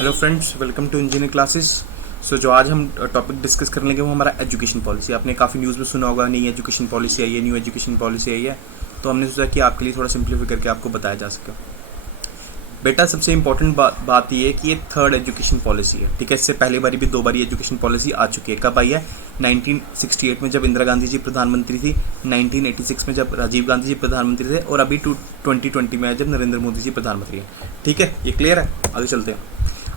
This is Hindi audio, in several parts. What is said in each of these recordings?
Hello friends, welcome to engineer classes. जो आज हम टॉपिक डिस्कस करने लगे वो हमारा एजुकेशन पॉलिसी। आपने काफ़ी न्यूज़ में सुना होगा, नई एजुकेशन पॉलिसी आई है, न्यू एजुकेशन पॉलिसी आई है। तो हमने सोचा कि आपके लिए थोड़ा सिंप्लीफाई करके आपको बताया जा सके। बेटा, सबसे इंपॉर्टेंट बात ये है कि ये थर्ड एजुकेशन पॉलिसी है। ठीक है, इससे पहले बारी भी 2 बारी एजुकेशन पॉलिसी आ चुकी है। कब आई है? 1968 में जब इंदिरा गांधी जी प्रधानमंत्री थी, 1986 में जब राजीव गांधी जी प्रधानमंत्री थे, और अभी 2020 में जब नरेंद्र मोदी जी प्रधानमंत्री हैं। ठीक है, ये क्लियर है? आगे चलते हैं।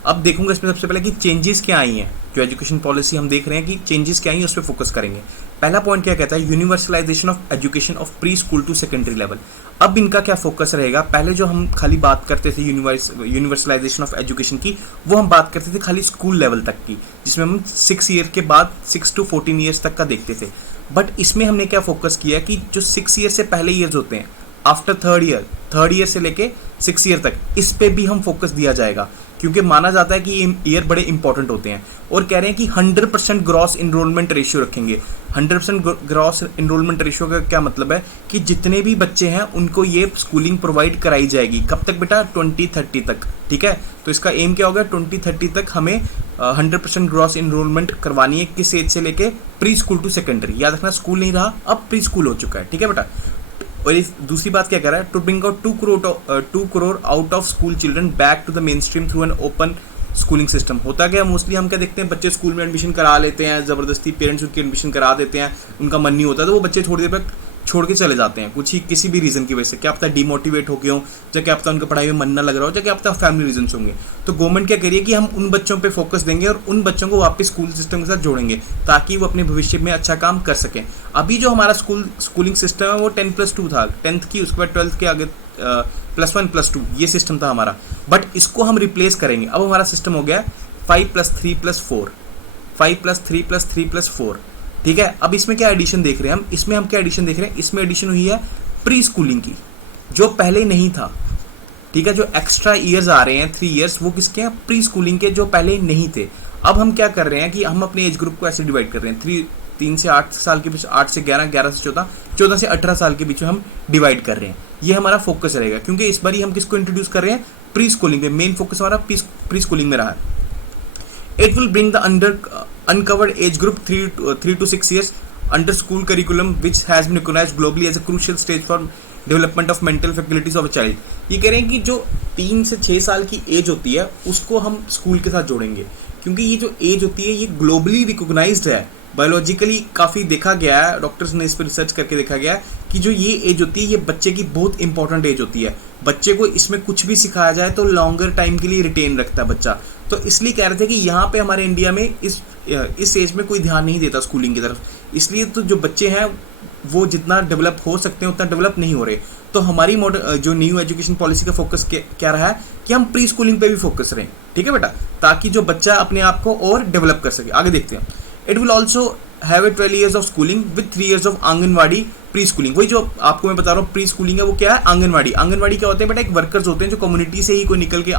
अब देखूंगा इसमें सबसे पहले कि चेंजेस क्या आई हैं। जो एजुकेशन पॉलिसी हम देख रहे हैं कि चेंजेस क्या आई हैं, उस पर फोकस करेंगे। पहला पॉइंट क्या कहता है? Universalisation of education of pre school to secondary level. अब इनका क्या फोकस रहेगा? पहले जो हम खाली बात करते थे यूनिवर्सलाइजेशन ऑफ एजुकेशन की, वो हम बात करते थे खाली स्कूल लेवल तक की, जिसमें हम 6 ईयर के बाद 6 to 14 ईयर्स तक का देखते थे। बट इसमें हमने क्या फोकस किया कि जो 6 ईयर से पहले ईयर्स होते हैं, आफ्टर थर्ड ईयर से लेके 6 ईयर तक, इस पे भी हम फोकस दिया जाएगा, क्योंकि माना जाता है कि ये ईयर बड़े इंपॉर्टेंट होते हैं। और कह रहे हैं कि 100% ग्रॉस इनरोलमेंट रेशियो रखेंगे। 100% ग्रॉस इनरोलमेंट रेशियो का क्या मतलब है? कि जितने भी बच्चे हैं उनको ये स्कूलिंग प्रोवाइड कराई जाएगी। कब तक बेटा? 2030 तक। ठीक है, तो इसका एम क्या होगा? 2030 तक हमें 100% ग्रॉस इनरोलमेंट करवानी है। किस एज से लेके? Pre school to secondary. याद रखना, स्कूल नहीं रहा, अब प्री स्कूल हो चुका है। ठीक है बेटा। और इस दूसरी बात क्या कर रहा है? To bring out 2 crore out of school children back to the main stream through an open schooling system. होता क्या मोस्टली हम क्या देखते हैं, बच्चे स्कूल में एडमिशन करा लेते हैं, ज़बरदस्ती पेरेंट्स उनकी एडमिशन करा देते हैं, उनका मन नहीं होता तो वो बच्चे थोड़ी देर तक छोड़ के चले जाते हैं, कुछ ही किसी भी रीज़न की वजह से। क्या पता डिमोटिवेट हो गए हो, या क्या पता उनका पढ़ाई में मन ना लग रहा हो, या क्या पता फैमिली रीजन होंगे। तो गवर्नमेंट क्या करिए कि हम उन बच्चों पे फोकस देंगे और उन बच्चों को वापस स्कूल सिस्टम के साथ जोड़ेंगे, ताकि वो अपने भविष्य में अच्छा काम कर सकें। अभी जो हमारा स्कूलिंग सिस्टम है वो 10+2 था, 10th की, उसके बाद 12th के आगे +1 +2 ये सिस्टम था हमारा। बट इसको हम रिप्लेस करेंगे। अब हमारा सिस्टम हो गया 5+3+4, 5+3+3+4। ठीक है, अब इसमें क्या एडिशन देख रहे हैं हम? इसमें हम क्या एडिशन देख रहे हैं? इसमें एडिशन हुई है प्री स्कूलिंग की, जो पहले नहीं था। ठीक है, जो एक्स्ट्रा ईयर्स आ रहे हैं 3 ईयर्स, वो किसके हैं? प्री स्कूलिंग के, जो पहले नहीं थे। अब हम क्या कर रहे हैं कि हम अपने एज ग्रुप को ऐसे डिवाइड कर रहे हैं, 3 से 8 साल के बीच, 8 से 11, 11 से 14, 14 से 18 साल के बीच में हम डिवाइड कर रहे हैं। ये हमारा फोकस रहेगा, क्योंकि इस बार हम किसको इंट्रोड्यूस कर रहे हैं? प्री स्कूलिंग में। मेन फोकस हमारा प्री स्कूलिंग में रहा है। It will bring the uncovered age group 3 to 6 years under school curriculum, which has been recognized globally as a crucial stage for development of mental faculties of a child. ये कह रहे हैं कि जो 3 से 6 साल की एज होती है उसको हम स्कूल के साथ जोड़ेंगे, क्योंकि ये जो एज होती है ये ग्लोबली रिकॉग्नाइज्ड है, बायोलॉजिकली काफ़ी देखा गया है, डॉक्टर्स ने इस पर रिसर्च करके देखा गया है कि जो ये एज होती है ये बच्चे की बहुत इंपॉर्टेंट एज होती है। बच्चे को इसमें कुछ भी सिखाया जाए तो लॉन्गर टाइम के लिए रिटेन रखता है बच्चा। तो इसलिए कह रहे थे कि यहाँ पे हमारे इंडिया में इस एज में कोई ध्यान नहीं देता स्कूलिंग की तरफ, इसलिए तो जो बच्चे हैं वो जितना डेवलप हो सकते हैं उतना डेवलप नहीं हो रहे। तो हमारी जो न्यू एजुकेशन पॉलिसी का फोकस क्या रहा है कि हम प्री स्कूलिंग पे भी फोकस रहें। ठीक है बेटा, ताकि जो बच्चा अपने आप को और डेवलप कर सके। आगे देखते हैं। It will also have 12 years of schooling with 3 years of anganwadi pre schooling. वही जो आपको मैं बता रहा हूँ प्री स्कूलिंग है, वो क्या है? आंगनवाड़ी। आंगनवाड़ी क्या होते हैं बेटा? एक वर्कर्स होते हैं जो कम्युनिटी से ही कोई निकल के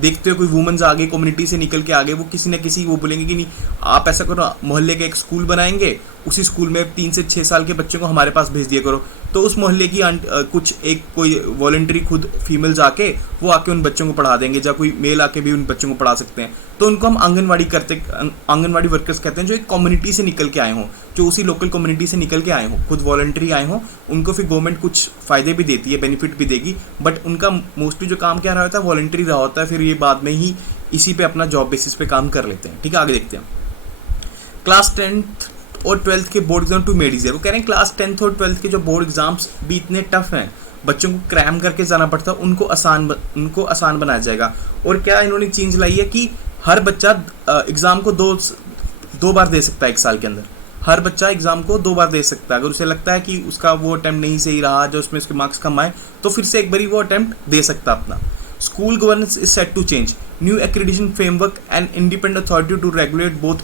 देखते हो, कोई वुमेन्स आगे कम्युनिटी से निकल के आगे, वो किसी न किसी वो बोलेंगे कि नहीं आप ऐसा करो, मोहल्ले का एक स्कूल बनाएंगे, उसी स्कूल में 3 से 6 साल के बच्चों को हमारे पास भेज दिया करो। तो उस मोहल्ले की कुछ एक कोई वॉलंटरी खुद फीमेल्स आके वो आके उन बच्चों को पढ़ा देंगे, या कोई मेल आके भी उन बच्चों को पढ़ा सकते हैं। तो उनको हम आंगनवाड़ी वर्कर्स कहते हैं, जो एक कम्युनिटी से निकल के आए हों, जो उसी लोकल कम्युनिटी से निकल के आए हों, खुद वॉलंटरी आए हों। उनको फिर गवर्नमेंट कुछ फ़ायदे भी देती है, बेनिफिट भी देगी, बट उनका मोस्टली जो काम क्या रहा होता है? वॉलंटरी रहा होता है। फिर ये बाद में ही इसी पे अपना जॉब बेसिस पे काम कर लेते हैं। ठीक है, आगे देखते हैं। क्लास 10th और 12th के board exam to made easier. वो कह रहे हैं क्लास 10th और 12th के जो बोर्ड एग्जाम्स भी इतने टफ हैं, बच्चों को क्रैम करके जाना पड़ता है, उनको आसान बनाया जाएगा। और क्या इन्होंने चेंज लाई है कि हर बच्चा एग्ज़ाम को दो बार दे सकता है 1 साल के अंदर। हर बच्चा एग्जाम को 2 बार दे सकता है। अगर उसे लगता है कि उसका वो अटैम्प्ट नहीं सही रहा, जो उसमें उसके मार्क्स कम आए, तो फिर से एक बारी वो अटैम्प्ट दे सकता अपना। School governance is set to change, new accreditation framework and independent authority to regulate both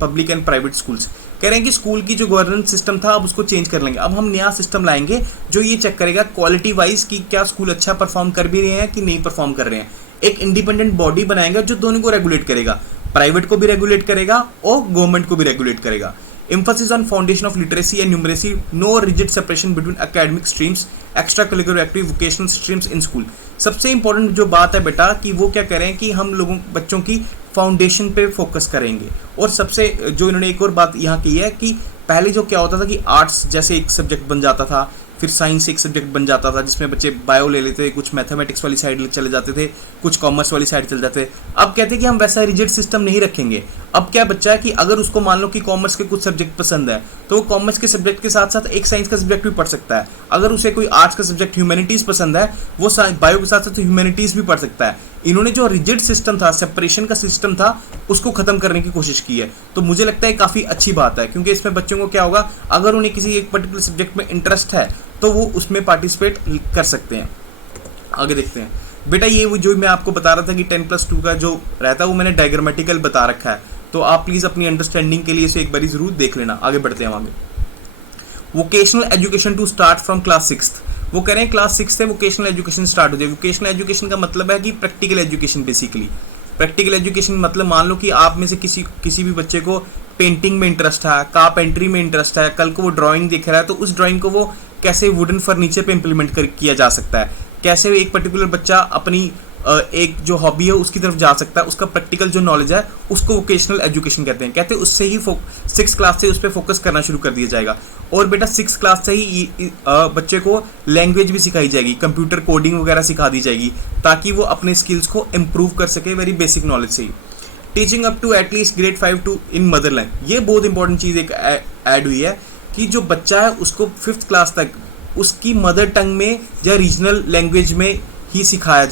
public and private schools. कह रहे हैं कि स्कूल की जो गवर्नेंस सिस्टम था अब उसको चेंज कर लेंगे। अब हम नया सिस्टम लाएंगे जो ये चेक करेगा क्वालिटी वाइज कि क्या स्कूल अच्छा परफॉर्म कर भी रहे हैं कि नहीं परफॉर्म कर रहे हैं। एक इंडिपेंडेंट बॉडी बनाएगा जो दोनों को रेगुलेट करेगा, प्राइवेट को भी रेगुलेट करेगा और गवर्नमेंट को भी रेगुलेट करेगा। emphasis on foundation of literacy and numeracy, no rigid separation between academic streams, extracurricular activity, vocational streams in school। सबसे इंपॉर्टेंट जो बात है बेटा कि वो क्या करें कि हम लोगों बच्चों की फाउंडेशन पे फोकस करेंगे। और सबसे जो इन्होंने एक और बात यहाँ की है कि पहले जो क्या होता था कि आर्ट्स जैसे एक सब्जेक्ट बन जाता था, फिर साइंस एक सब्जेक्ट बन जाता था जिसमें बच्चे बायो ले लेते थे, कुछ मैथमेटिक्स वाली साइड चले जाते थे, कुछ कॉमर्स वाली साइड चले जाते थे। अब कहते हैं कि हम वैसा रिजिड सिस्टम नहीं रखेंगे। अब क्या बच्चा है कि अगर उसको मान लो कि कॉमर्स के कुछ सब्जेक्ट पसंद है तो वो कॉमर्स के सब्जेक्ट के साथ साथ एक साइंस का सब्जेक्ट भी पढ़ सकता है। अगर उसे कोई आर्ट्स का सब्जेक्ट ह्यूमैनिटीज़ पसंद है वो बायो के साथ साथ ह्यूमैनिटीज़ भी पढ़ सकता है। इन्होंने जो रिजिड सिस्टम था, सेपरेशन का सिस्टम था, उसको खत्म करने की कोशिश की है। तो मुझे लगता है काफ़ी अच्छी बात है, क्योंकि इसमें बच्चों को क्या होगा, अगर उन्हें किसी एक पर्टिकुलर सब्जेक्ट में इंटरेस्ट है तो वो उसमें पार्टिसिपेट कर सकते हैं। आगे देखते हैं बेटा, ये वो जो मैं आपको बता रहा था कि 10+2 का जो रहता है वो मैंने डायग्रामेटिकल बता रखा है, तो आप प्लीज़ अपनी अंडरस्टैंडिंग के लिए इसे एक बार ज़रूर देख लेना। आगे बढ़ते हैं आगे। Vocational education to start from class 6। वो कह रहे हैं क्लास 6 से वोकेशनल एजुकेशन स्टार्ट हो जाए। वोकेशनल एजुकेशन का मतलब है कि practical education. Basically practical education मतलब मान लो कि आप में से किसी भी बच्चे को पेंटिंग में इंटरेस्ट है, कारपेंट्री में इंटरेस्ट है, कल को वो ड्राइंग देख रहा है, तो उस ड्राइंग को वो कैसे वुडन फर्नीचर पे इम्प्लीमेंट किया जा सकता है, कैसे एक पर्टिकुलर बच्चा अपनी एक जो हॉबी है उसकी तरफ जा सकता है, उसका प्रैक्टिकल जो नॉलेज है उसको वोकेशनल एजुकेशन कहते हैं। कहते हैं उससे ही 6 क्लास से उस पर फोकस करना शुरू कर दिया जाएगा। और बेटा 6 क्लास से ही बच्चे को लैंग्वेज भी सिखाई जाएगी, कंप्यूटर कोडिंग वगैरह सिखा दी जाएगी, ताकि वो अपने स्किल्स को इम्प्रूव कर सके वेरी बेसिक नॉलेज से ही। Teaching up to at least grade 5 to in mother language, ये बहुत इंपॉर्टेंट चीज़ एक ऐड हुई है कि जो बच्चा है उसको 5th क्लास तक उसकी मदर टंग में या रीजनल लैंग्वेज में ही सिखाया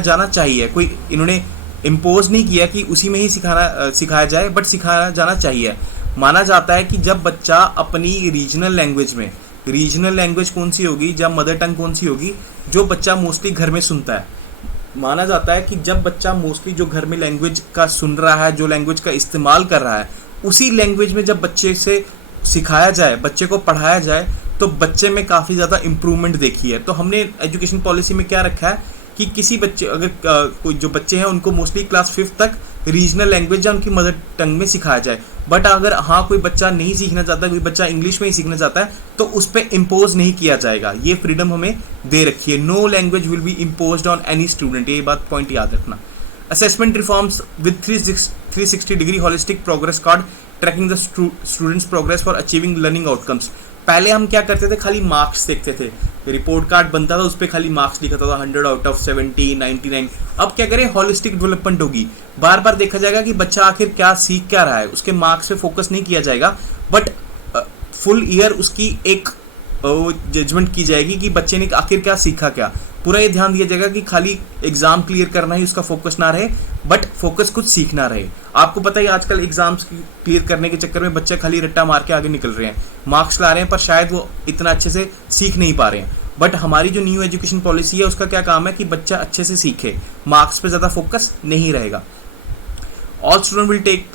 जाना चाहिए। कोई इन्होंने इम्पोज नहीं किया कि उसी में ही सिखाया जाए, बट सिखाया जाना चाहिए। माना जाता है कि जब बच्चा अपनी रीजनल लैंग्वेज कौन सी होगी, जब मदर टंग कौन सी होगी, जो बच्चा मोस्टली घर में सुनता है। माना जाता है कि जब बच्चा मोस्टली जो घर में लैंग्वेज का सुन रहा है, जो लैंग्वेज का इस्तेमाल कर रहा है, उसी लैंग्वेज में जब बच्चे से सिखाया जाए, बच्चे को पढ़ाया जाए, तो बच्चे में काफ़ी ज़्यादा इम्प्रूवमेंट देखी है। तो हमने एजुकेशन पॉलिसी में क्या रखा है कि किसी बच्चे अगर कोई जो बच्चे हैं उनको मोस्टली क्लास 5 तक रीजनल लैंग्वेज या उनकी मदर टंग में सिखाया जाए। बट अगर हाँ कोई बच्चा नहीं सीखना चाहता, कोई बच्चा इंग्लिश में ही सीखना चाहता है, तो उस पर इम्पोज नहीं किया जाएगा। ये फ्रीडम हमें दे रखी है। No language will be imposed on any student, ये बात पॉइंट याद रखना। Assessment reforms with 360 degree holistic progress card tracking the students progress for achieving learning outcomes. पहले हम क्या करते थे, खाली मार्क्स देखते थे, रिपोर्ट कार्ड बनता था, उस पर खाली मार्क्स लिखा था 100 आउट ऑफ 70, 99। अब क्या करें, हॉलिस्टिक डेवलपमेंट होगी। बार बार देखा जाएगा कि बच्चा आखिर क्या सीख क्या रहा है, उसके मार्क्स पे फोकस नहीं किया जाएगा, बट फुल ईयर उसकी एक जजमेंट की जाएगी कि बच्चे ने आखिर क्या सीखा क्या। पूरा ये ध्यान दिया जाएगा कि खाली एग्जाम क्लियर करना ही उसका फोकस ना रहे, बट फोकस कुछ सीखना रहे। आपको पता है आजकल एग्जाम्स क्लियर करने के चक्कर में बच्चे खाली रट्टा मार के आगे निकल रहे हैं, मार्क्स ला रहे हैं, पर शायद वो इतना अच्छे से सीख नहीं पा रहे हैं। बट हमारी जो न्यू एजुकेशन पॉलिसी है उसका क्या काम है कि बच्चा अच्छे से सीखे, मार्क्स पे ज़्यादा फोकस नहीं रहेगा। All student will take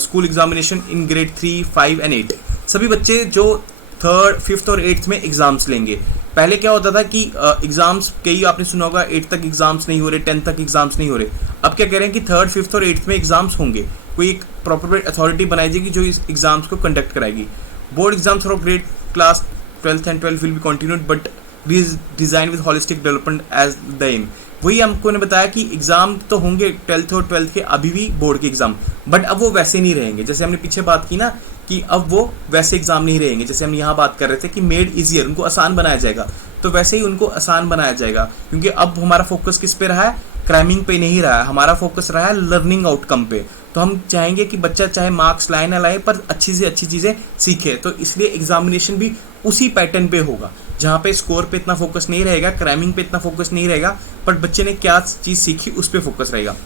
school examination in grade 3, 5 and 8। सभी बच्चे जो 3rd, 5th और 8th में एग्जाम्स लेंगे। पहले क्या होता था कि एग्जाम्स कई आपने सुना होगा 8th तक एग्जाम्स नहीं हो रहे, 10th तक एग्जाम्स नहीं हो रहे। अब क्या कह रहे हैं कि 3rd, 5th और 8th में एग्जाम्स होंगे। कोई एक प्रॉपर अथॉरिटी बनाई जाएगी जो इस एग्जाम्स को कंडक्ट कराएगी। Board exams for grade class 12th and 12 will be continued but design with holistic development as the aim. वही हमको ने बताया कि एग्जाम तो होंगे 12th और 12th के अभी भी बोर्ड के एग्जाम, बट अब वो वैसे नहीं रहेंगे। जैसे हमने पीछे बात की ना कि अब वो वैसे एग्जाम नहीं रहेंगे, जैसे हम यहाँ बात कर रहे थे कि मेड इजियर, उनको आसान बनाया जाएगा, तो वैसे ही उनको आसान बनाया जाएगा। क्योंकि अब हमारा फोकस किस पे रहा है, क्रैमिंग पे नहीं रहा है, हमारा फोकस रहा है लर्निंग आउटकम पे। तो हम चाहेंगे कि बच्चा चाहे मार्क्स लाए ना लाए पर अच्छी से अच्छी चीज़ें सीखे। तो इसलिए एग्जामिनेशन भी उसी पैटर्न पे होगा, जहाँ पे स्कोर पे इतना फोकस नहीं रहेगा, क्रैमिंग पे इतना फोकस नहीं रहेगा, बट बच्चे ने क्या चीज़ सीखी उस पर फोकस रहेगा।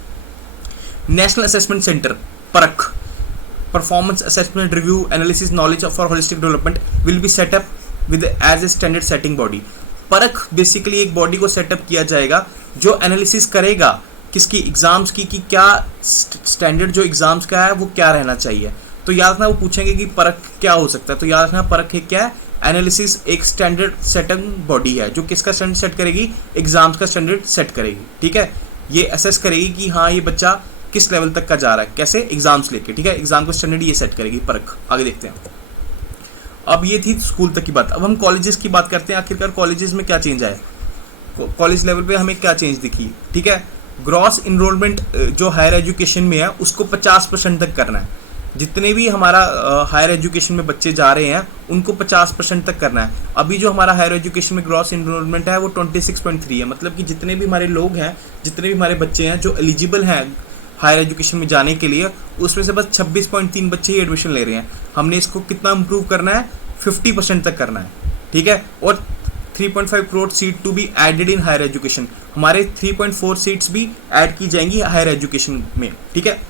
National assessment centre Parakh, performance assessment review analysis knowledge for holistic development will be set up with as a standard setting body. Parakh basically एक बॉडी को सेटअप किया जाएगा जो एनालिसिस करेगा किसकी, एग्जाम्स की, कि क्या स्टैंडर्ड जो एग्जाम्स का है वो क्या रहना चाहिए। तो याद रखना, वो पूछेंगे कि परख क्या हो सकता है, तो याद रखना परख है क्या है, एनालिसिस एक स्टैंडर्ड सेटिंग बॉडी है जो किसका स्टैंडर्ड सेट करेगी, एग्जाम्स का स्टैंडर्ड सेट करेगी। ठीक है, ये असेस करेगी कि हाँ ये बच्चा किस लेवल तक का जा रहा है, कैसे एग्जाम्स लेके, ठीक है। एग्जाम का स्टैंडर्ड ये सेट करेगी परख। आगे देखते हैं। अब ये थी स्कूल तक की बात। अब हम कॉलेजेस की बात करते हैं। आखिरकार कॉलेजेस में क्या चेंज आया, कॉलेज लेवल पे हमें क्या चेंज दिखी, ठीक है। ग्रॉस इनरोलमेंट जो हायर एजुकेशन में है उसको 50% तक करना है। जितने भी हमारा हायर एजुकेशन में बच्चे जा रहे हैं उनको 50% तक करना है। अभी जो हमारा हायर एजुकेशन में ग्रॉस इनरोलमेंट है वो 26.3 है। मतलब कि जितने भी हमारे लोग हैं, जितने भी हमारे बच्चे हैं जो एलिजिबल हैं हायर एजुकेशन में जाने के लिए, उसमें से बस 26.3 बच्चे ही एडमिशन ले रहे हैं। हमने इसको कितना इम्प्रूव करना है, 50% तक करना है, ठीक है। और 3.5 crore seat to be added in higher education, हमारे 3.4 सीट्स भी ऐड की जाएंगी हायर एजुकेशन में, ठीक है।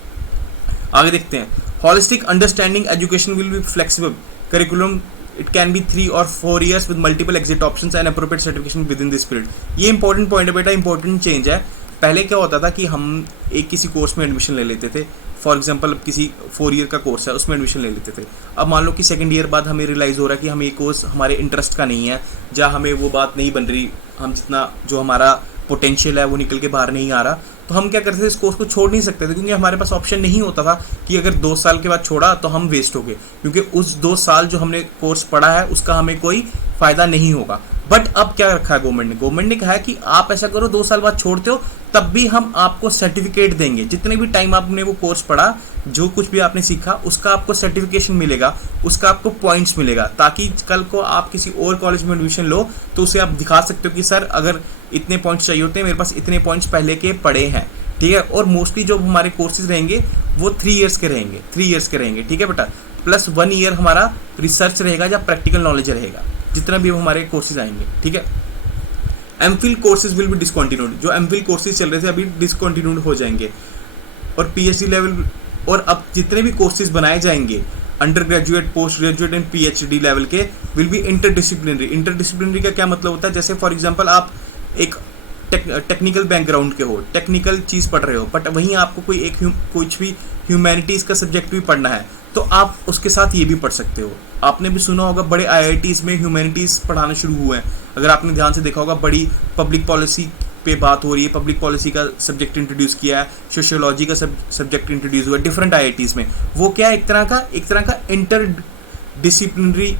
आगे देखते हैं। Holistic understanding education will be flexible curriculum, it can be 3 और 4 years with multiple exit options and appropriate certification with in this period. ये इंपॉर्टेंट पॉइंट है बेटा, इंपॉर्टेंट चेंज है। पहले क्या होता था कि हम एक किसी कोर्स में एडमिशन ले लेते थे। फॉर एग्जांपल अब किसी 4 year का कोर्स है उसमें एडमिशन ले लेते थे। अब मान लो कि सेकंड ईयर बाद हमें रियलाइज़ हो रहा है कि हम ये कोर्स हमारे इंटरेस्ट का नहीं है, जहाँ हमें वो बात नहीं बन रही, हम जितना जो हमारा पोटेंशियल है वो निकल के बाहर नहीं आ रहा, तो हम क्या करते थे, इस कोर्स को छोड़ नहीं सकते थे, क्योंकि हमारे पास ऑप्शन नहीं होता था कि अगर 2 साल के बाद छोड़ा तो हम वेस्ट हो गए, क्योंकि उस 2 साल जो हमने कोर्स पढ़ा है उसका हमें कोई फ़ायदा नहीं होगा। बट अब क्या रखा है गवर्नमेंट ने कहा है कि आप ऐसा करो, 2 साल बाद छोड़ते हो तब भी हम आपको सर्टिफिकेट देंगे। जितने भी टाइम आपने वो कोर्स पढ़ा, जो कुछ भी आपने सीखा, उसका आपको सर्टिफिकेशन मिलेगा, उसका आपको पॉइंट्स मिलेगा, ताकि कल को आप किसी और कॉलेज में एडमिशन लो तो उसे आप दिखा सकते हो कि सर अगर इतने पॉइंट्स चाहिए होते हैं, मेरे पास इतने पॉइंट्स पहले के पड़े हैं, ठीक है। और मोस्टली जो हमारे कोर्सेज रहेंगे वो 3 years के रहेंगे, 3 years के रहेंगे, ठीक है बेटा। प्लस 1 year हमारा रिसर्च रहेगा या प्रैक्टिकल नॉलेज रहेगा, जितना भी हमारे कोर्सेज आएंगे, ठीक है। MPhil courses will be discontinued, जो एमफिल कोर्सेज चल रहे थे अभी डिसकंटिन्यूड हो जाएंगे। और पीएचडी लेवल, और अब जितने भी कोर्सेज बनाए जाएंगे under graduate, post graduate and PhD level के, विल बी इंटरडिसिप्लिनरी। इंटरडिसिप्लिनरी का क्या मतलब होता है, जैसे फॉर एग्जांपल आप एक टेक्निकल बैकग्राउंड के हो, टेक्निकल चीज़ पढ़ रहे हो, बट वहीं आपको कोई एक कुछ भी ह्यूमैनिटीज़ का सब्जेक्ट भी पढ़ना है, तो आप उसके साथ ये भी पढ़ सकते हो। आपने भी सुना होगा बड़े आईआईटीज़ में ह्यूमैनिटीज़ पढ़ाना शुरू हुए हैं। अगर आपने ध्यान से देखा होगा, बड़ी पब्लिक पॉलिसी पे बात हो रही है, पब्लिक पॉलिसी का सब्जेक्ट इंट्रोड्यूस किया है, सोशियोलॉजी का सब्जेक्ट इंट्रोड्यूस हुआ है डिफरेंट आईआईटीज़ में। वो क्या है, एक तरह का इंटर डिसिप्लिनरी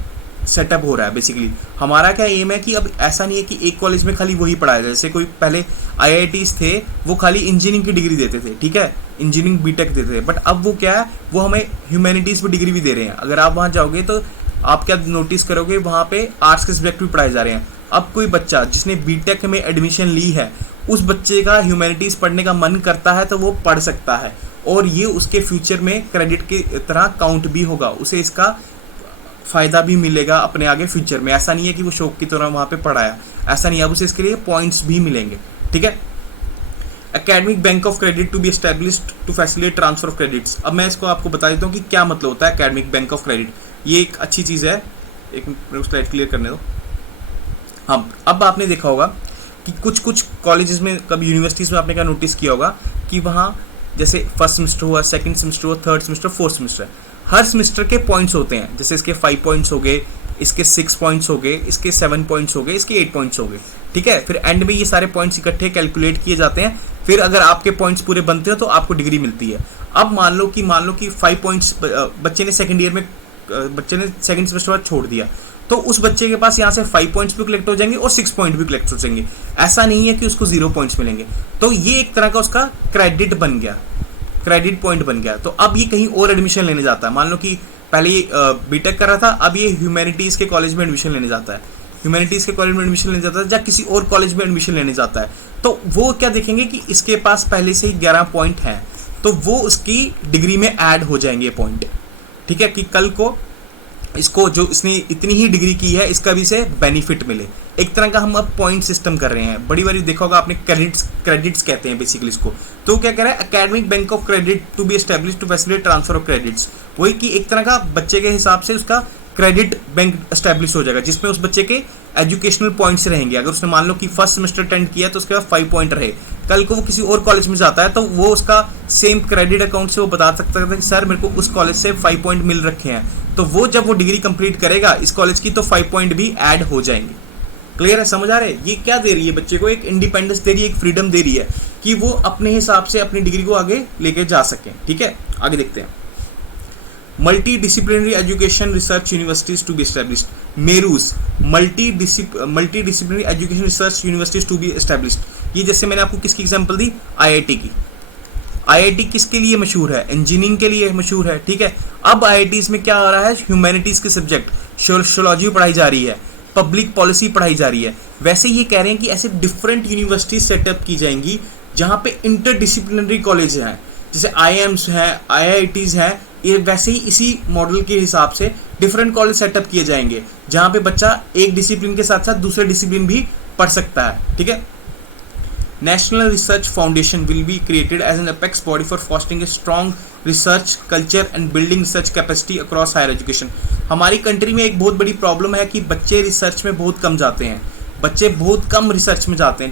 सेटअप हो रहा है। बेसिकली हमारा क्या एम है कि अब ऐसा नहीं है कि एक कॉलेज में खाली वही पढ़ाया जाए। जैसे कोई पहले आईआईटीज़ थे वो खाली इंजीनियरिंग की डिग्री देते थे, ठीक है, इंजीनियरिंग बीटेक देते थे, बट अब वो क्या है, वो हमें ह्यूमैनिटीज़ पर डिग्री भी दे रहे हैं। अगर आप वहाँ जाओगे तो आप क्या नोटिस करोगे, वहाँ पे आर्ट्स के सब्जेक्ट भी पढ़ाए जा रहे हैं। अब कोई बच्चा जिसने बीटेक में एडमिशन ली है, उस बच्चे का ह्यूमैनिटीज़ पढ़ने का मन करता है तो वो पढ़ सकता है, और ये उसके फ्यूचर में क्रेडिट की तरह काउंट भी होगा, उसे इसका फ़ायदा भी मिलेगा अपने आगे फ्यूचर में। ऐसा नहीं है कि वो शौक की तरह वहाँ पे पढ़ाया, ऐसा नहीं है, अब उसे इसके लिए पॉइंट्स भी मिलेंगे, ठीक है। Academic bank of credit to be established to facilitate transfer of credits. अब मैं इसको आपको बता देता हूँ कि क्या मतलब होता है एकेडमिक बैंक ऑफ क्रेडिट। ये एक अच्छी चीज़ है, एक मिनट स्लाइड क्लियर करने दो। हाँ, अब आपने देखा होगा कि कुछ कॉलेजेस में, कभी यूनिवर्सिटीज़ में आपने क्या नोटिस किया होगा कि वहाँ जैसे फर्स्ट सेमेस्टर हुआ, सेकंड सेमेस्टर हुआ, थर्ड सेमेस्टर, फोर्थ सेमेस्टर, हर सेमेस्टर के पॉइंट्स होते हैं। जैसे इसके 5 पॉइंट्स हो गए, इसके 6 पॉइंट्स हो गए, इसके 7 पॉइंट्स हो गए, इसके 8 पॉइंट्स हो गए, ठीक है। फिर एंड में ये सारे पॉइंट्स इकट्ठे कैलकुलेट किए जाते हैं, फिर अगर आपके पॉइंट्स पूरे बनते हैं तो आपको डिग्री मिलती है। अब मान लो कि 5 पॉइंट्स बच्चे ने सेकंड ईयर में, बच्चे ने सेकंड सेमेस्टर बाद छोड़ दिया, तो उस बच्चे के पास यहाँ से 5 पॉइंट्स भी कलेक्ट हो जाएंगे और 6 पॉइंट भी कलेक्ट हो जाएंगे। ऐसा नहीं है कि उसको 0 पॉइंट्स मिलेंगे। तो ये एक तरह का उसका क्रेडिट बन गया, क्रेडिट पॉइंट बन गया। तो अब ये कहीं और एडमिशन लेने जाता है। मान लो कि पहले ये बीटेक कर रहा था, अब ये ह्यूमैनिटीज़ के कॉलेज में एडमिशन लेने जाता है, ह्यूमैनिटीज़ के कॉलेज में एडमिशन लेने जाता है, या किसी और कॉलेज में एडमिशन लेने जाता है, तो वो क्या देखेंगे कि इसके पास पहले से ही 11 पॉइंट हैं, तो वो उसकी डिग्री में ऐड हो जाएंगे पॉइंट, ठीक है, कि कल को इसको जो इसने इतनी ही डिग्री की है इसका भी से बेनिफिट मिले। एक तरह का हम अब पॉइंट सिस्टम कर रहे हैं। बड़ी बारी देखा होगा आपने, क्रेडिट्स कहते हैं बेसिकली इसको। तो क्या कह रहा है, academic bank of credit to be established to facilitate transfer of credits. वही कि एक तरह का बच्चे के हिसाब से उसका क्रेडिट बैंक एस्टैब्लिश हो जाएगा, जिसमें उस बच्चे के एजुकेशनल पॉइंट्स रहेंगे। अगर उसने मान लो कि फर्स्ट सेमेस्टर अटेंड किया तो उसके बाद 5 पॉइंट रहे, कल को वो किसी और कॉलेज में जाता है तो वो उसका सेम क्रेडिट अकाउंट से वो बता सकता है कि सर मेरे को उस कॉलेज से 5 पॉइंट मिल रखे हैं, तो वो जब वो डिग्री कंप्लीट करेगा इस कॉलेज की तो 5 पॉइंट भी ऐड हो जाएंगे। क्लियर है, समझ आ रहे हैं? ये क्या दे रही है बच्चे को, एक इंडिपेंडेंस दे रही है, एक फ्रीडम दे रही है कि वो अपने हिसाब से अपनी डिग्री को आगे लेके जा सकें। ठीक है, आगे देखते हैं। Multidisciplinary education research universities to be established, MERUs, multidisciplinary education research universities to be established. ये जैसे मैंने आपको किसकी एग्जांपल दी, आईआईटी की। आईआईटी किसके लिए मशहूर है, इंजीनियरिंग के लिए मशहूर है। ठीक है, अब आईआईटीज में क्या हो रहा है, ह्यूमैनिटीज के सब्जेक्ट, सोशियोलॉजी पढ़ाई जा रही है, पब्लिक पॉलिसी पढ़ाई जा रही है। वैसे ये कह रहे हैं कि ऐसे डिफरेंट यूनिवर्सिटीज सेटअप की जाएंगी जहां पे इंटरडिसिप्लिनरी कॉलेज हैं, जैसे आईएम्स हैं, आईआईटीज हैं, ये वैसे ही इसी मॉडल के हिसाब से डिफरेंट कॉलेज सेटअप किए जाएंगे जहां पे बच्चा एक डिसिप्लिन के साथ साथ दूसरे डिसिप्लिन भी पढ़ सकता है। ठीक है, National Research Foundation will be created as an apex body for fostering a strong research culture and building research capacity across higher education। हमारी कंट्री में एक बहुत बड़ी प्रॉब्लम है कि बच्चे रिसर्च में बहुत कम जाते हैं, बच्चे बहुत कम रिसर्च में जाते हैं।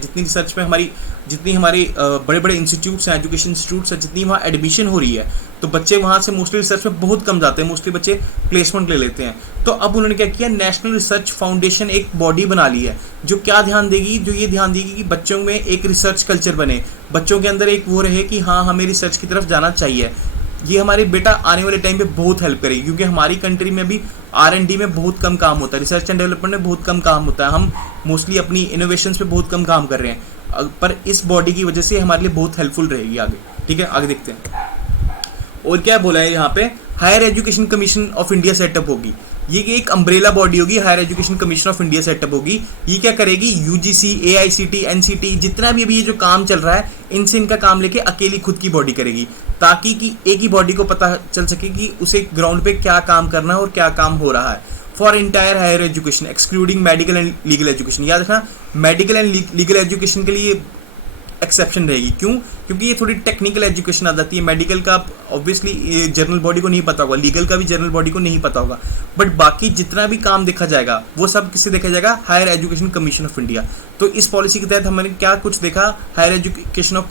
जितनी हमारी बड़े बड़े इंस्टीट्यूट्स हैं, एजुकेशन इंस्टीट्यूट्स हैं, जितनी वहाँ एडमिशन हो रही है, तो बच्चे वहाँ से मोस्टली रिसर्च में बहुत कम जाते हैं, मोस्टली बच्चे प्लेसमेंट ले लेते हैं। तो अब उन्होंने क्या किया, नेशनल रिसर्च फाउंडेशन एक बॉडी बना ली है जो क्या ध्यान देगी, जो ये ध्यान देगी कि बच्चों में एक रिसर्च कल्चर बने, बच्चों के अंदर एक वो रहे कि हाँ हमें रिसर्च की तरफ जाना चाहिए। ये हमारे बेटा आने वाले टाइम पे बहुत हेल्प करेगी, क्योंकि हमारी कंट्री में भी R&D में बहुत कम काम होता है, रिसर्च एंड डेवलपमेंट में बहुत कम काम होता है, हम मोस्टली अपनी इनोवेशंस पे बहुत कम काम कर रहे हैं, पर इस बॉडी की वजह से हमारे लिए बहुत हेल्पफुल रहेगी आगे। ठीक है, आगे देखते हैं। और क्या बोला है यहाँ पे, higher education commission of India set up होगी। ये एक अम्ब्रेला बॉडी होगी, higher education commission of India set up होगी। ये क्या करेगी, यूजीसी, AICT, NCT, जितना भी अभी ये जो काम चल रहा है, इनसे इनका काम लेके अकेली खुद की बॉडी करेगी, ताकि कि एक ही बॉडी को पता चल सके कि उसे ग्राउंड पे क्या काम करना है और क्या काम हो रहा है। For entire higher education excluding medical and legal education. याद रखना, मेडिकल एंड लीगल एजुकेशन के लिए एक्सेप्शन रहेगी। क्यों? क्योंकि ये थोड़ी टेक्निकल एजुकेशन आ जाती है। मेडिकल का ऑब्वियसली जनरल बॉडी को नहीं पता होगा, लीगल का भी जनरल बॉडी को नहीं पता होगा, बट बाकी जितना भी काम देखा जाएगा वो सब किससे देखा जाएगा, higher education commission of India. तो इस पॉलिसी के तहत हमने क्या कुछ देखा, higher education of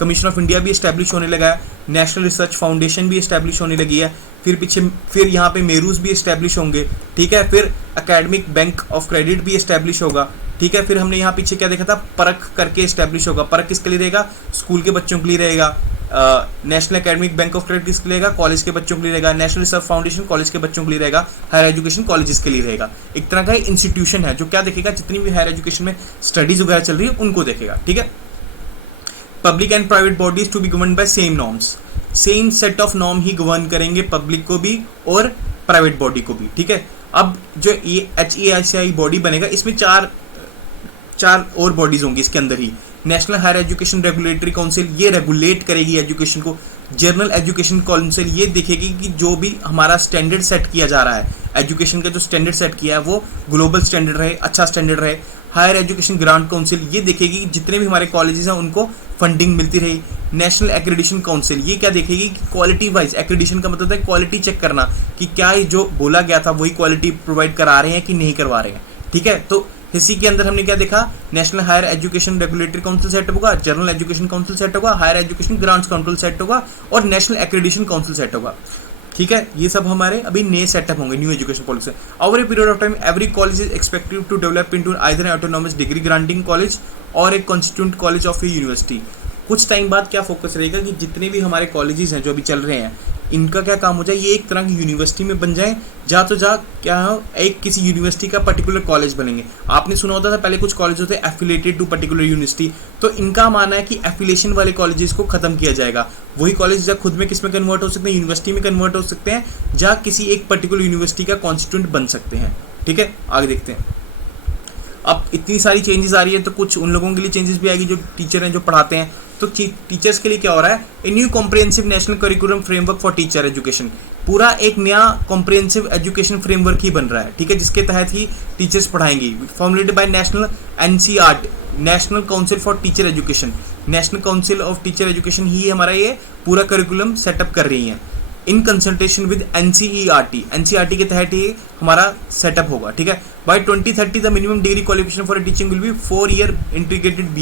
commission of India भी एस्टैब्लिश होने लगा है, नेशनल रिसर्च फाउंडेशन भी एस्टैब्लिश होने लगी है, फिर यहाँ पे मेरूज भी एस्टैब्लिश होंगे। ठीक है, फिर एकेडमिक बैंक ऑफ क्रेडिट भी एस्टैब्लिश होगा। ठीक है, फिर हमने यहाँ पीछे क्या देखा था, परख करके एस्टैब्लिश होगा। परख किसके लिए रहेगा, स्कूल के बच्चों के लिए रहेगा। National academic bank of credit किसके लिए रहेगा, कॉलेज के बच्चों के लिए रहेगा। नेशनल रिसर्च फाउंडेशन कॉलेज के बच्चों के लिए रहेगा। हायर एजुकेशन कॉलेजेस के लिए रहेगा। एक तरह का इंस्टीट्यूशन है जो क्या देखेगा, जितनी भी हायर एजुकेशन में स्टडीज वगैरह चल रही है उनको देखेगा। ठीक है, public and private bodies to be govern by same norms, same set of norm ही गवर्न करेंगे पब्लिक को भी और प्राइवेट बॉडी को भी। ठीक है, अब जो ये HEICI बॉडी बनेगा, इसमें चार और बॉडीज होंगी इसके अंदर ही। National higher education regulatory council, ये रेगुलेट करेगी एजुकेशन को। जनरल एजुकेशन काउंसिल, ये देखेगी कि जो भी हमारा स्टैंडर्ड सेट किया जा रहा है, एजुकेशन का जो स्टैंडर्ड सेट किया है वो ग्लोबल स्टैंडर्ड रहे, अच्छा स्टैंडर्ड रहे। हायर एजुकेशन ग्रांट काउंसिल, ये देखेगी कि जितने भी हमारे कॉलेजेस हैं उनको फंडिंग मिलती रही। नेशनल एक्रेडिशन काउंसिल, ये क्या देखेगी कि क्वालिटी वाइज, एक्रेडिशन का मतलब है क्वालिटी चेक करना कि क्या ये जो बोला गया था वही क्वालिटी प्रोवाइड करा रहे हैं कि नहीं करवा रहे हैं। ठीक है, तो इसी के अंदर हमने क्या देखा, national higher education regulatory council set होगा, जनरल एजुकेशन काउंसिल सेट होगा, higher education grants council set होगा और नेशनल एक्रेडिशन काउंसिल सेट होगा। ठीक है, ये सब हमारे अभी नए सेटअप होंगे, new education policy. Over a period of time every college is expected to develop into either an autonomous degree granting college और एक constituent college of a university. कुछ टाइम बाद क्या फोकस रहेगा कि जितने भी हमारे कॉलेजेस हैं जो अभी चल रहे हैं, इनका क्या काम हो जाए, ये एक तरह की यूनिवर्सिटी में बन जाए। क्या हो, एक किसी यूनिवर्सिटी का पर्टिकुलर कॉलेज बनेंगे। आपने सुना होता था पहले कुछ कॉलेज होते हैं एफिलेटेड टू पर्टिकुलर यूनिवर्सिटी, तो इनका मानना है कि एफिलेशन वाले कॉलेजेस को खत्म किया जाएगा। वही कॉलेज जहाँ खुद में किस में कन्वर्ट हो सकते हैं, यूनिवर्सिटी में कन्वर्ट हो सकते हैं, जहाँ किसी एक पर्टिकुलर यूनिवर्सिटी का कॉन्स्टिट्यूएंट बन सकते हैं। ठीक है, आगे देखते हैं। अब इतनी सारी चेंजेस आ रही है तो कुछ उन लोगों के लिए चेंजेस भी आएगी जो टीचर हैं, जो पढ़ाते हैं। तो टीचर्स के लिए क्या हो रहा है, a new comprehensive national curriculum framework for teacher education, पूरा एक नया कॉम्प्रिहेंसिव एजुकेशन फ्रेमवर्क ही बन रहा है। ठीक है, जिसके तहत ही टीचर्स पढ़ाएंगी। Formulated by national NCERT, national council for teacher education, national council of teacher education ही हमारा ये पूरा करिकुलम सेटअप कर रही है इन कंसल्टेशन विद NCERT के तहत ये हमारा सेटअप होगा। ठीक है, by 2030 the minimum degree qualification for teaching will be 4 year integrated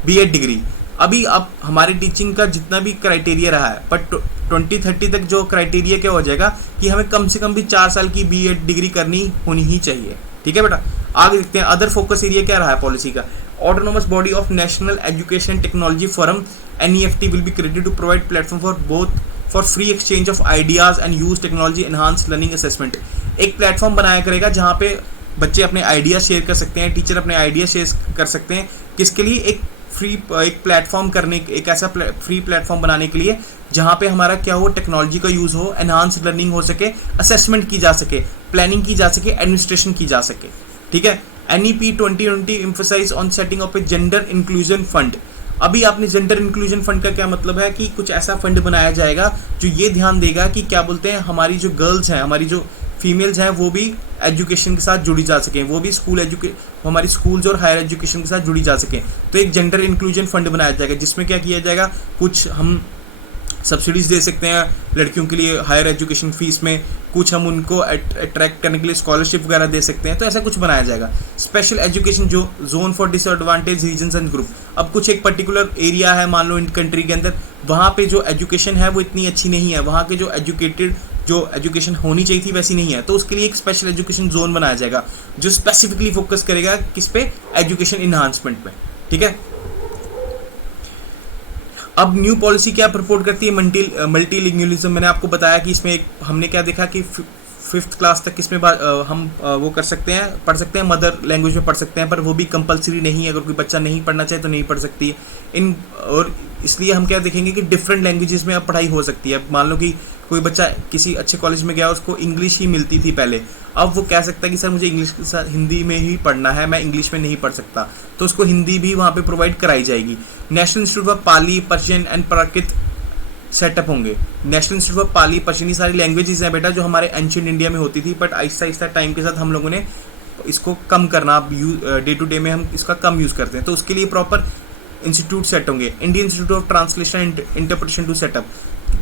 B.Ed degree. अभी अब हमारे टीचिंग का जितना भी क्राइटेरिया रहा है, पर 2030 तक जो क्राइटेरिया क्या हो जाएगा कि हमें कम से कम भी 4 साल की B.Ed डिग्री करनी होनी ही चाहिए। ठीक है बेटा, आगे देखते हैं। अदर फोकस एरिया क्या रहा है पॉलिसी का, Autonomous body of National Education Technology Forum (NEFT) will be created to provide platform for both for free exchange of ideas and use technology enhanced learning assessment. एक प्लेटफॉर्म बनाया करेगा जहाँ पे बच्चे अपने आइडिया शेयर कर सकते हैं, टीचर अपने आइडिया शेयर कर सकते हैं, किसके लिए? एक प्लेटफॉर्म करने, एक ऐसा फ्री प्लेटफॉर्म बनाने के लिए जहाँ पे हमारा क्या हो, टेक्नोलॉजी का यूज़ हो, एनहांस लर्निंग हो सके, असेसमेंट की जा सके, प्लानिंग की जा सके, एडमिनिस्ट्रेशन की जा सके, ठीक है। NEP 2020 emphasise on setting up a gender inclusion fund. अभी आपने जेंडर इंक्लूजन फंड का क्या मतलब है कि कुछ ऐसा फंड बनाया जाएगा जो ये ध्यान देगा कि क्या बोलते हैं, हमारी जो गर्ल्स हैं, हमारी जो फीमेल्स हैं, वो भी एजुकेशन के साथ जुड़ी जा सकें, वो भी हमारी स्कूल्स और हायर एजुकेशन के साथ जुड़ी जा सकें। तो एक जेंडर इंक्लूजन फंड बनाया जाएगा जिसमें क्या किया जाएगा, कुछ हम सब्सिडीज़ दे सकते हैं लड़कियों के लिए हायर एजुकेशन फीस में, कुछ हम उनको अट्रैक्ट करने के लिए स्कॉलरशिप वगैरह दे सकते हैं। तो ऐसा कुछ बनाया जाएगा। स्पेशल एजुकेशन जो zone for disadvantage regions and group, अब कुछ एक पर्टिकुलर एरिया है मान लो इन कंट्री के अंदर, वहाँ पे जो एजुकेशन है वो इतनी अच्छी नहीं है, वहाँ के जो एजुकेशन होनी चाहिए थी वैसी नहीं है, तो उसके लिए एक स्पेशल एजुकेशन जोन बनाया जाएगा जो स्पेसिफिकली फोकस करेगा किस पे, एजुकेशन इन्हांसमेंट पे, ठीक है। अब न्यू पॉलिसी क्या प्रपोर्ट करती है, मल्टीलिंगुअलिज्म। मैंने आपको बताया कि इसमें हमने क्या देखा कि 5th क्लास तक इसमें हम वो कर सकते हैं, पढ़ सकते हैं, मदर लैंग्वेज में पढ़ सकते हैं, पर वो भी कंपलसरी नहीं है। अगर कोई बच्चा नहीं पढ़ना चाहे तो नहीं पढ़ सकती है और इसलिए हम क्या देखेंगे कि डिफरेंट लैंग्वेजेस में अब पढ़ाई हो सकती है। मान लो कि कोई बच्चा किसी अच्छे कॉलेज में गया, उसको इंग्लिश ही मिलती थी पहले, अब वो कह सकता है कि सर मुझे इंग्लिश के साथ हिंदी में ही पढ़ना है, मैं इंग्लिश में नहीं पढ़ सकता, तो उसको हिंदी भी वहाँ पे प्रोवाइड कराई जाएगी। National institute of Pali, Persian and Prakrit setup होंगे। National institute of Pali, Persian, सारी लैंग्वेजेस हैं बेटा जो हमारे एंशिएंट इंडिया में होती थी, बट आहिस्ता आहिस्ता टाइम के साथ हम लोगों ने इसको कम करना, डे टू डे में हम इसका कम यूज़ करते हैं, तो उसके लिए प्रॉपर इंस्टीट्यूट सेट होंगे। Indian institute of translation and interpretation to setup,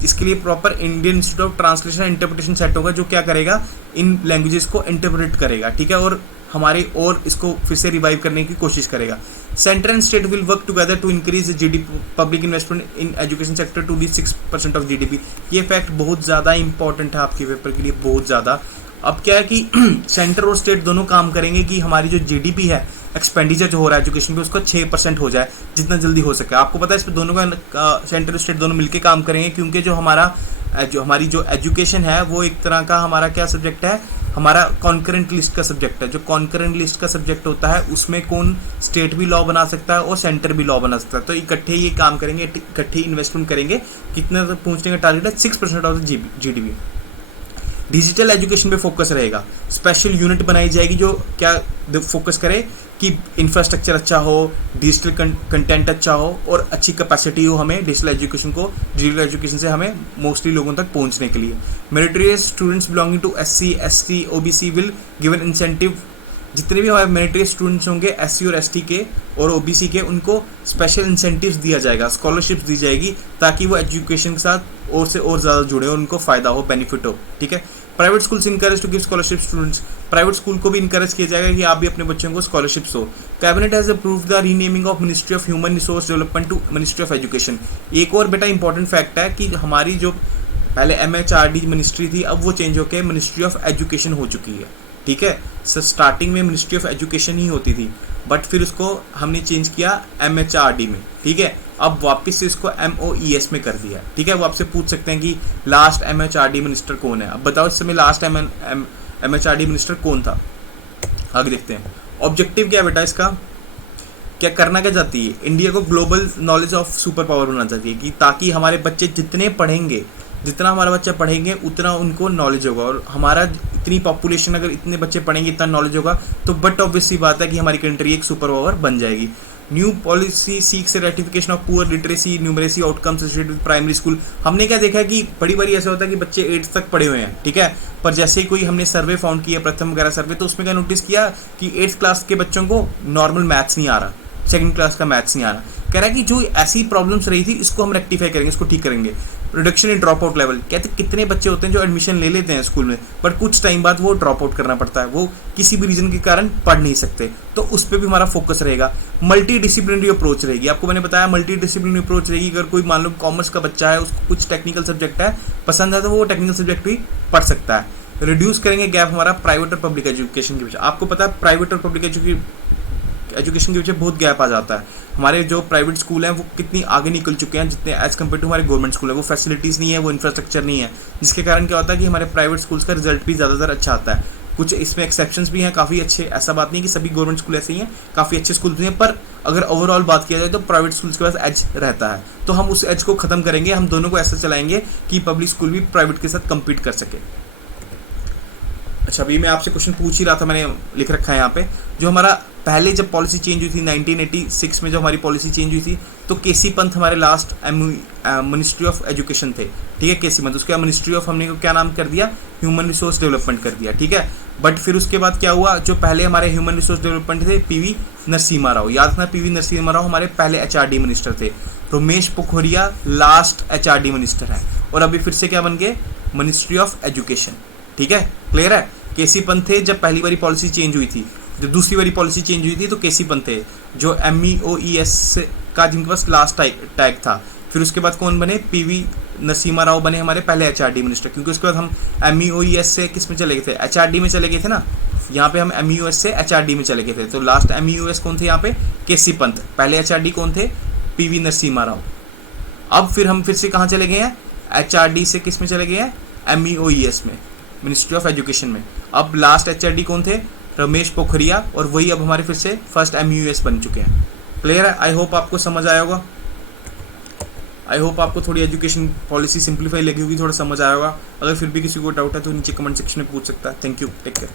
इसके लिए proper Indian institute of translation and interpretation set होगा जो क्या करेगा, इन लैंग्वेजेस को इंटरप्रेट करेगा, ठीक है, और हमारे और इसको फिर से रिवाइव करने की कोशिश करेगा। Centre and state will work together to increase GDP, public investment in education sector to reach 6% of GDP. ये फैक्ट बहुत ज़्यादा इंपॉर्टेंट है आपके पेपर के लिए, बहुत ज़्यादा। अब क्या है कि सेंटर और स्टेट दोनों काम करेंगे कि हमारी जो जीडीपी है, एक्सपेंडिचर जो हो रहा है एजुकेशन पे, उसका 6% हो जाए जितना जल्दी हो सके। आपको पता है इस पर दोनों का सेंटर और स्टेट दोनों मिलकर काम करेंगे, क्योंकि जो हमारी जो एजुकेशन है वो एक तरह का हमारा क्या सब्जेक्ट है, हमारा कॉन्करेंट लिस्ट का सब्जेक्ट है। जो कॉन्करेंट लिस्ट का सब्जेक्ट होता है उसमें कौन स्टेट भी लॉ बना सकता है और सेंटर भी लॉ बना सकता है, तो इकट्ठे ये काम करेंगे, इकट्ठे इन्वेस्टमेंट करेंगे। कितने तक पहुंचने का टारगेट है, 6% of the GDP. Digital education पे फोकस रहेगा, स्पेशल यूनिट बनाई जाएगी जो क्या फोकस करे कि इंफ्रास्ट्रक्चर अच्छा हो, डिजिटल कंटेंट अच्छा हो और अच्छी कैपेसिटी हो हमें डिजिटल एजुकेशन से हमें मोस्टली लोगों तक पहुंचने के लिए। Meritorious students belonging to SC, ST, OBC will given incentive. जितने भी हमारे मेरिटोरियस स्टूडेंट्स होंगे SC और ST के और OBC के, उनको स्पेशल इंसेंटिव्स दिया जाएगा, स्कॉलरशिप्स दी जाएगी, ताकि वो एजुकेशन के साथ और से और ज़्यादा जुड़े और उनको फ़ायदा हो, बेनिफिट हो, ठीक है। Private schools encourage to give scholarship students, private school को भी इनकरेज किया जाएगा कि आप भी अपने बच्चों को स्कॉलरशिप्स हो। Cabinet has approved the renaming of ministry of human resource development to ministry of education. एक और बेटा इंपॉर्टेंट फैक्ट है कि हमारी जो पहले MHRD मिनिस्ट्री थी, अब वो चेंज होकर मिनिस्ट्री ऑफ एजुकेशन हो चुकी है, ठीक है। स्टार्टिंग में मिनिस्ट्री ऑफ एजुकेशन ही होती थी, बट फिर उसको हमने चेंज किया MHRD में, ठीक है। अब वापस से इसको MOES में कर दिया, ठीक है। वो आपसे पूछ सकते हैं कि लास्ट MHRD मिनिस्टर कौन है, अब बताओ इस समय लास्ट MHRD मिनिस्टर कौन था, आगे देखते हैं। ऑब्जेक्टिव क्या है बेटा इसका, क्या करना क्या चाहती है, इंडिया को global knowledge of superpower बनाना चाहती है कि ताकि हमारे बच्चे जितने पढ़ेंगे, जितना हमारा बच्चा पढ़ेंगे उतना उनको नॉलेज होगा, और हमारा इतनी पॉपुलेशन अगर इतने बच्चे पढ़ेंगे इतना नॉलेज होगा, तो बट ऑब्वियस सी बात है कि हमारी कंट्री एक सुपर पावर बन जाएगी। New policy seeks rectification of poor literacy numeracy outcomes associated with primary school. हमने क्या देखा है कि बड़ी बारी ऐसा होता है कि बच्चे 8th तक पढ़े हुए हैं, ठीक है, पर जैसे ही कोई हमने सर्वे फाउंड किया, प्रथम वगैरह सर्वे, तो उसमें क्या नोटिस किया कि 8th क्लास के बच्चों को नॉर्मल मैथ्स नहीं आ रहा, 2nd क्लास का मैथ्स नहीं आ रहा। कह रहा है कि जो ऐसी प्रॉब्लम्स रही थी इसको हम रेक्टिफाई करेंगे, इसको ठीक करेंगे। Reduction in drop out level, कहते कितने बच्चे होते हैं जो एडमिशन ले लेते हैं स्कूल में, बट कुछ टाइम बाद वो ड्रॉप आउट करना पड़ता है, वो किसी भी रीजन के कारण पढ़ नहीं सकते, तो उस पर भी हमारा फोकस रहेगा। मल्टी डिसिप्लिनरी अप्रोच रहेगी, आपको मैंने बताया मल्टी डिसिप्लिनरी अप्रोच रहेगी। अगर कोई मान लो कॉमर्स का बच्चा है, उसको कुछ टेक्निकल सब्जेक्ट है पसंद है, तो वो टेक्निकल सब्जेक्ट भी पढ़ सकता है। रिड्यूस करेंगे गैप हमारा प्राइवेट और पब्लिक एजुकेशन के बीच। आपको पता है प्राइवेट और पब्लिक एजुकेशन के पीछे बहुत गैप आ जाता है। हमारे जो प्राइवेट स्कूल हैं वो कितनी आगे निकल चुके हैं जितने एज कम्पेयर टू हमारे गवर्नमेंट स्कूल है। वो फैसिलिटीज़ नहीं है, वो इंफ्रास्ट्रक्चर नहीं है, जिसके कारण क्या होता है कि हमारे प्राइवेट स्कूल्स का रिजल्ट भी ज़्यादातर अच्छा आता है। कुछ इसमें एक्सेप्शंस भी हैं काफ़ी अच्छे, ऐसा बात नहीं कि सभी गवर्नमेंट स्कूल ऐसे ही हैं, काफ़ी अच्छे स्कूल भी हैं, पर अगर ओवरऑल बात किया जाए तो प्राइवेट स्कूल्स के पास एज रहता है। तो हम उस एज को ख़त्म करेंगे, हम दोनों को ऐसा चलाएंगे कि पब्लिक स्कूल भी प्राइवेट के साथ कम्पीट कर सके। अच्छा, अभी मैं आपसे क्वेश्चन पूछ ही रहा था, मैंने लिख रखा है यहाँ पे, जो हमारा पहले जब पॉलिसी चेंज हुई थी 1986 में, जब हमारी पॉलिसी चेंज हुई थी, तो केसी पंत हमारे लास्ट मिनिस्ट्री ऑफ एजुकेशन थे, ठीक है, केसी पंत। उसके बाद मिनिस्ट्री ऑफ हमने को क्या नाम कर दिया, ह्यूमन रिसोर्स डेवलपमेंट कर दिया, ठीक है। बट फिर उसके बाद क्या हुआ, जो पहले हमारे ह्यूमन रिसोर्स डेवलपमेंट थे पीवी नरसिम्हा राव, याद रखना पीवी नरसिम्हा राव हमारे पहले एचआरडी मिनिस्टर थे। रमेश पोखरिया लास्ट एचआरडी मिनिस्टर है, और अभी फिर से क्या बन गए, मिनिस्ट्री ऑफ एजुकेशन, ठीक है, क्लियर है। केसी पंत थे जब पहली बारी पॉलिसी चेंज हुई थी, जब दूसरी बारी पॉलिसी चेंज हुई थी तो केसी पंत थे, जो MEOES का जिनके पास लास्ट टैग था। फिर उसके बाद कौन बने, पीवी नरसिम्हा राव बने हमारे पहले एचआरडी मिनिस्टर, क्योंकि उसके बाद हम MEOES से किस में चले गए थे, एचआरडी में चले गए थे ना। यहाँ पे हम MEOS से एचआरडी में चले गए थे, तो लास्ट MEOS कौन थे यहाँ पे, केसी पंत। पहले एचआरडी कौन थे, पीवी नरसिम्हा राव। अब फिर हम फिर से कहाँ चले गए हैं, एचआरडी से किस में चले गए हैं, MEOES में, मिनिस्ट्री ऑफ एजुकेशन में। अब लास्ट एचआरडी कौन थे, रमेश पोखरिया, और वही अब हमारे फिर से फर्स्ट MEOS बन चुके हैं। क्लियर है, आई होप आपको समझ आया होगा। आई होप आपको थोड़ी एजुकेशन पॉलिसी सिंप्लीफाई लगी होगी, थोड़ा समझ आया होगा। अगर फिर भी किसी को डाउट है तो नीचे कमेंट सेक्शन में पूछ सकता है। Thank you, take care.